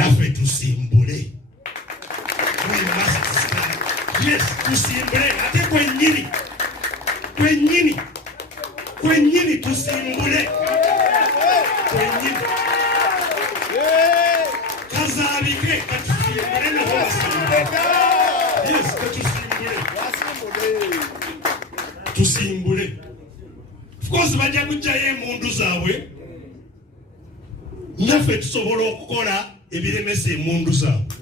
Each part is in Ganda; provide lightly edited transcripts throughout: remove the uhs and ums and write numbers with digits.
naffe tusimbule. We must stand. Yes, tusimbule. Ate kwenyini tusimbule. Kwenyini. Kazabike katusimbule na wasimbule. Yes, tusimbule. Of course, bajja kujjayo emundu zaabwe. Naffe tusobola okukola ebiremesa emundu zaabwe.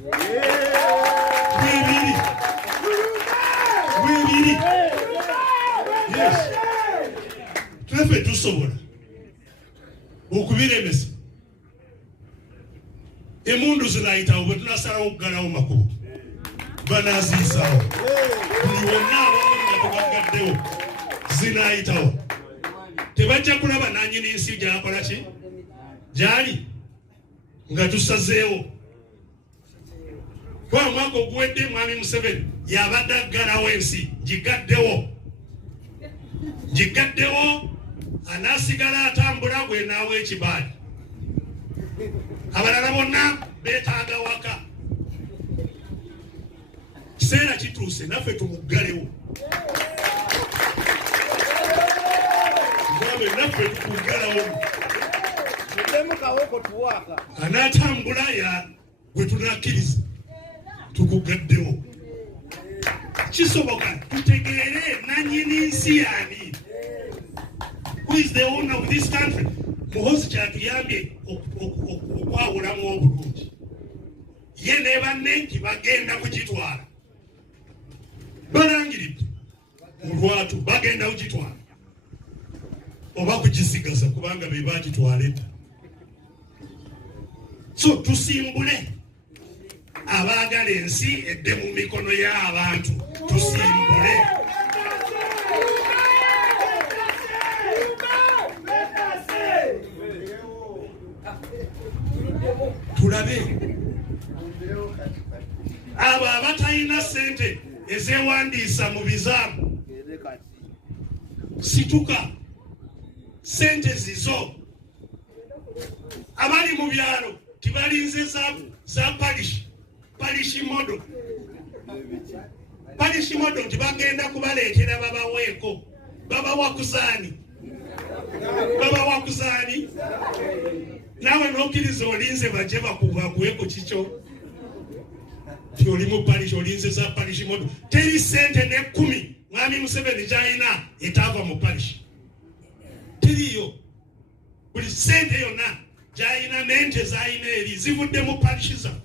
Webiri. Yes. Naffe tusobola okubiremesa. Emundu zinayitawo bwe tunasalawo okugalawo makubo. Banaziisawo. Buli wonna abagaddewo zinayitawo. Tebajja kulaba nannyini nsi gy'akola ki? Gyali nga tusazeewo. Kwa mwaka oguwedde Mwami Museveni yabadde aggalawo ensi ngigaddewo anaasigala atambula gwe naawe ekibaali. Abalala bonna beetaaga waka. Kiseera kituuse naffe tumuggalewo. Naffe tukuggalawo. Anaatambula ya gwe tunakkiriza tukugaddewo. Kisoboka tutegeere nannyini nsi yani. Who is the owner of this country? Muhoozi kyatuyambye okwawulamu obulungi. Ye ne banne nti bagenda kugitwala. Balangiridde mu lwatu bagenda kugitwala. Oba kugisigaza kubanga be bagitwala edda. So tusimbule. Abaagala ensi edde mu mikono y'abantu. Tusimbule. Tulabe. Abo abatalina ssente ezeewandiisa mu bizaamu. Situka. Sente zizo. Abali mu byalo tibalinze za parish model. Parish model tibagenda kubaleetera babaweeko. Babawakuzaani. Nawe n'okkiriza olinze bajje bakuweeko kikyo. Tyoli mu parish olinze za parish model. Teri sente ne 10 Mwami Museveni gy'alina etaava mu parish. Teriyo. Buli sente yonna gy'alina n'ente z'alina eri zivudde mu parish zaffe.